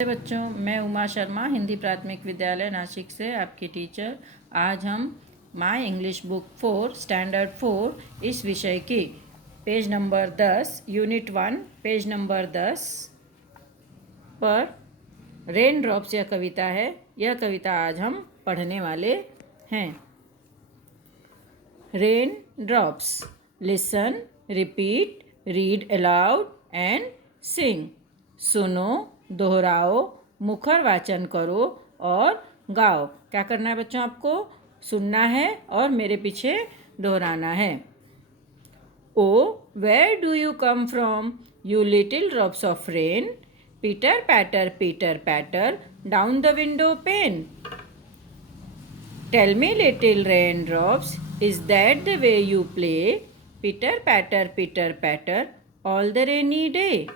बच्चों, मैं उमा शर्मा हिंदी प्राथमिक विद्यालय नासिक से आपकी टीचर। आज हम माय इंग्लिश बुक 4 स्टैंडर्ड 4 इस विषय की page number 10 unit 1 page number 10 पर रेन ड्रॉप्स यह कविता है। यह कविता आज हम पढ़ने वाले हैं। Rain drops, listen, repeat, read aloud and सिंग। सुनो, दोहराओ, मुखर वाचन करो और गाओ। क्या करना है बच्चों? आपको सुनना है और मेरे पीछे दोहराना है। Oh where do you come from, you little drops of rain, pitter patter down the window pane. Tell me, little raindrops, is that the way you play? Pitter patter, all the rainy day.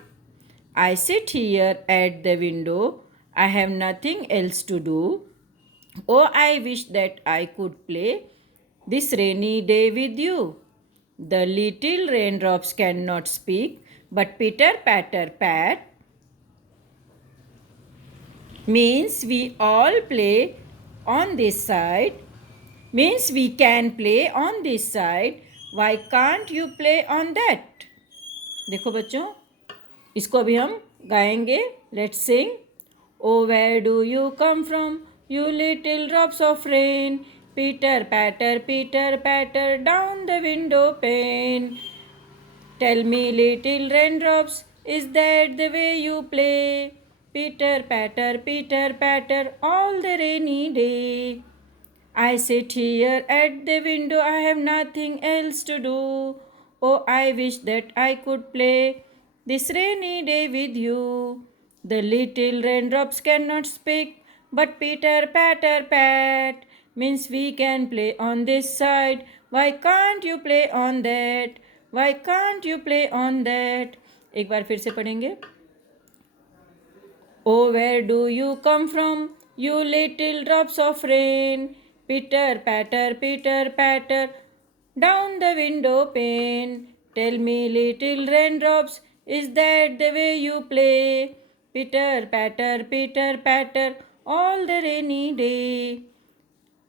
I sit here at the window, I have nothing else to do. Oh, I wish that I could play this rainy day with you. The little raindrops cannot speak, but pitter patter pat means we all play on this side, means we can play on this side. Why can't you play on that? देखो बच्चों, इसको अभी हम गाएंगे। Let's sing. O where do you come from, you little drops of rain, pitter patter down the window pane. Tell me, little raindrops, is that the way you play? Pitter patter, all the rainy day. I sit here at the window, I have nothing else to do. Oh, I wish that I could play this rainy day with you. The little raindrops cannot speak, but Peter patter pat means we can play on this side. Why can't you play on that? Why can't you play on that? एक बार फिर से पढ़ेंगे। Oh, where do you come from, you little drops of rain? Pitter patter, down the window pane. Tell me, little raindrops, is that the way you play? Pitter patter, all the rainy day.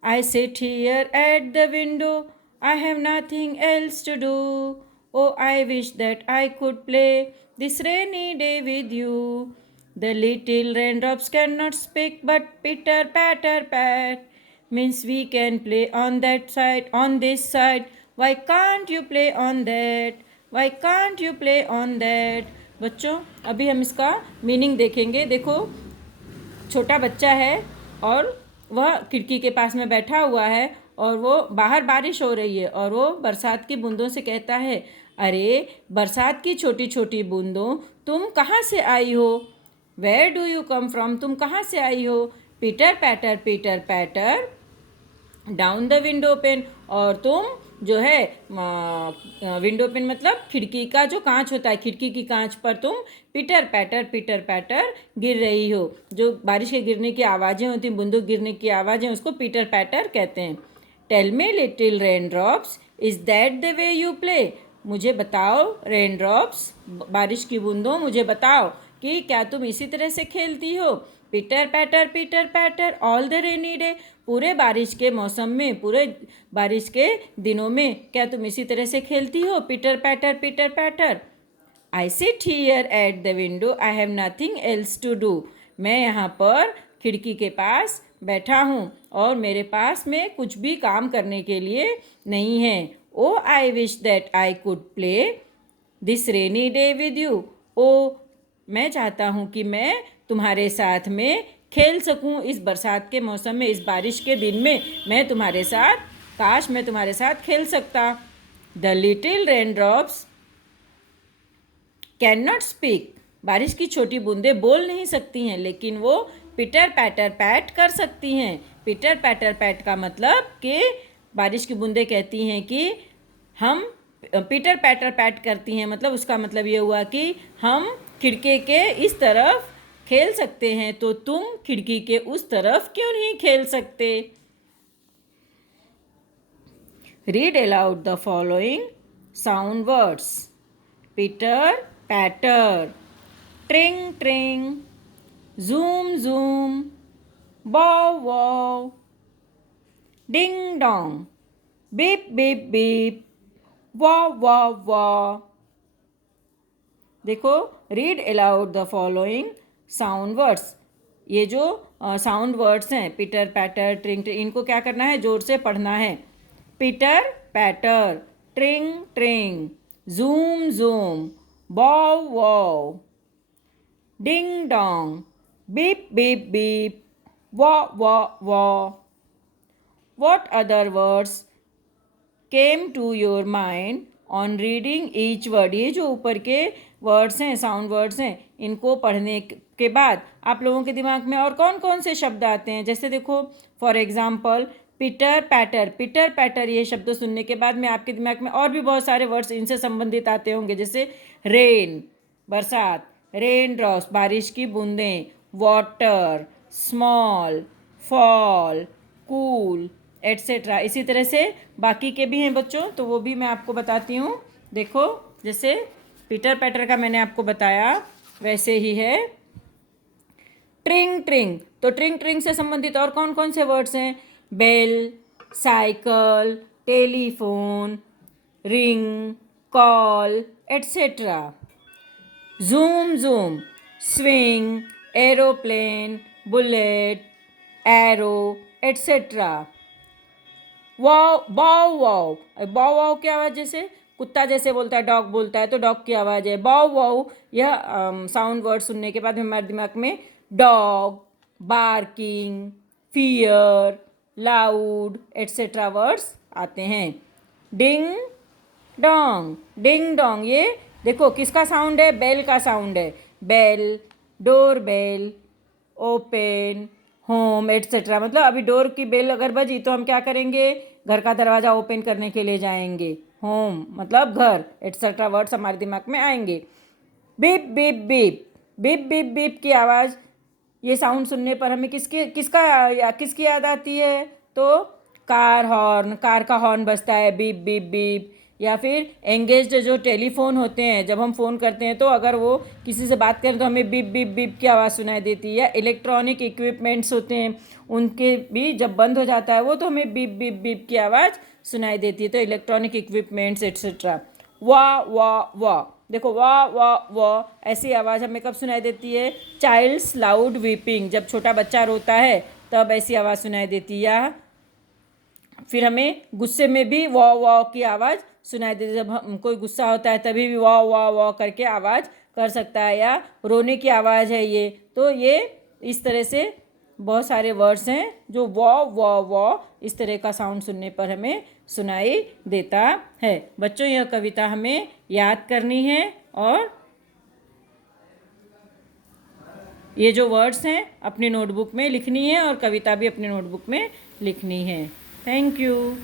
I sit here at the window, I have nothing else to do. Oh, I wish that I could play this rainy day with you. The little raindrops cannot speak, but pitter patter pat means we can play on that side, on this side. Why can't you play on that? Why can't you play on that? बच्चों, अभी हम इसका meaning देखेंगे। देखो, छोटा बच्चा है और वह खिड़की के पास में बैठा हुआ है और वो बाहर बारिश हो रही है और वो बरसात की बूंदों से कहता है, अरे बरसात की छोटी छोटी बूंदों, तुम कहाँ से आई हो? Where do you come from, तुम कहाँ से आई हो? Pitter patter down the window pane, और तुम जो है विंडो पेन मतलब खिड़की का जो कांच होता है, खिड़की की कांच पर तुम पीटर पैटर गिर रही हो। जो बारिश के गिरने की आवाज़ें होती हैं, बूंदों गिरने की आवाज़ें, उसको पीटर पैटर कहते हैं। Tell me, little rain drops, is that the way you play? मुझे बताओ रेन ड्रॉप्स, बारिश की बूंदों, मुझे बताओ कि क्या तुम इसी तरह से खेलती हो? Pitter पैटर all the rainy day, पूरे बारिश के मौसम में, पूरे बारिश के दिनों में क्या तुम इसी तरह से खेलती हो? Pitter patter. I sit here at the window, I have nothing else to do. मैं यहाँ पर खिड़की के पास बैठा हूँ और मेरे पास में कुछ भी काम करने के लिए नहीं है। Oh I wish that I could play this rainy day with you. Oh, मैं चाहता हूँ कि मैं तुम्हारे साथ में खेल सकूँ इस बरसात के मौसम में, इस बारिश के दिन में मैं तुम्हारे साथ, काश मैं तुम्हारे साथ खेल सकता। The little rain drops can not speak, बारिश की छोटी बूंदें बोल नहीं सकती हैं, लेकिन वो पीटर पैटर पैट कर सकती हैं। पीटर पैटर पैट का मतलब कि बारिश की बूंदें कहती हैं कि हम, पीटर पैटर पैट करती हैं, मतलब उसका मतलब ये हुआ कि हम खिड़की के इस तरफ खेल सकते हैं, तो तुम खिड़की के उस तरफ क्यों नहीं खेल सकते? Read aloud the following sound words. Pitter patter, tring tring, zoom zoom, bow wow, ding dong, beep beep beep, wow wow wow. देखो, read aloud the following sound words. ये जो साउंड वर्ड्स हैं, पिटर पैटर ट्रिंग ट्रिंग, इनको क्या करना है, जोर से पढ़ना है। Pitter patter, tring tring, zoom zoom, bow wow, ding dong, beep beep beep, wow wow wow. What other words came to your mind on reading each word? ये जो ऊपर के वर्ड्स हैं, साउंड वर्ड्स हैं, इनको पढ़ने के बाद आप लोगों के दिमाग में और कौन कौन से शब्द आते हैं? जैसे देखो, फॉर एग्जाम्पल पिटर पैटर, पिटर पैटर, ये शब्द सुनने के बाद में आपके दिमाग में और भी बहुत सारे वर्ड्स इनसे संबंधित आते होंगे, जैसे रेन, बरसात, रेन ड्रॉप्स, बारिश की बूंदें, water, small, fall, cool, etcetera. इसी तरह से बाकी के भी हैं बच्चों, तो वो भी मैं आपको बताती हूँ। देखो, जैसे पीटर पैटर का मैंने आपको बताया, वैसे ही है ट्रिंग ट्रिंग। तो ट्रिंग ट्रिंग से संबंधित और कौन कौन से वर्ड्स हैं? Bell, cycle, telephone, ring, call, etcetera. Zoom zoom, swing, aeroplane, bullet, arrow, etcetera. Wow bow wow, bow वाव की आवाज़ जैसे कुत्ता जैसे बोलता है, डॉग बोलता है, तो डॉग की आवाज़ है बाव वाव। यह साउंड वर्ड सुनने के बाद हमारे दिमाग में dog, barking, fear, loud, etcetera words आते हैं। डिंग डोंग, डिंग डोंग, ये देखो किसका साउंड है? बेल का साउंड है। Bell, door bell, open, home, etcetera. मतलब अभी डोर की बेल अगर बजी तो हम क्या करेंगे? घर का दरवाज़ा ओपन करने के लिए जाएंगे। होम मतलब घर, एट्सेट्रा वर्ड्स हमारे दिमाग में आएंगे। Beep beep beep, beep beep beep की आवाज़, ये साउंड सुनने पर हमें किसकी याद आती है? तो कार हॉर्न, कार का हॉर्न बजता है, बीप बीप बीप। या फिर एंगेज्ड जो टेलीफोन होते हैं, जब हम फ़ोन करते हैं तो अगर वो किसी से बात करें तो हमें बीप बीप बीप की आवाज़ सुनाई देती है। या इलेक्ट्रॉनिक इक्विपमेंट्स होते हैं, उनके भी जब बंद हो जाता है वो, तो हमें बीप बीप बीप की आवाज़ सुनाई देती है। तो इलेक्ट्रॉनिक इक्विपमेंट्स एट्सेट्रा। वाह वाह वाह, देखो वाह वाह वाह, ऐसी आवाज़ हमें कब सुनाई देती है? चाइल्ड्स लाउड वीपिंग, जब छोटा बच्चा रोता है तब ऐसी आवाज़ सुनाई देती है। या फिर हमें गुस्से में भी वाह वाह की आवाज़ सुनाई देती है, जब हम कोई गुस्सा होता है तभी भी वाह वाह वाह करके आवाज़ कर सकता है। या रोने की आवाज़ है ये, तो ये इस तरह से बहुत सारे वर्ड्स हैं जो वाह वाह वाह इस तरह का साउंड सुनने पर हमें सुनाई देता है। बच्चों, यह कविता हमें याद करनी है और ये जो वर्ड्स हैं अपनी नोटबुक में लिखनी है और कविता भी अपनी नोटबुक में लिखनी है। Thank you.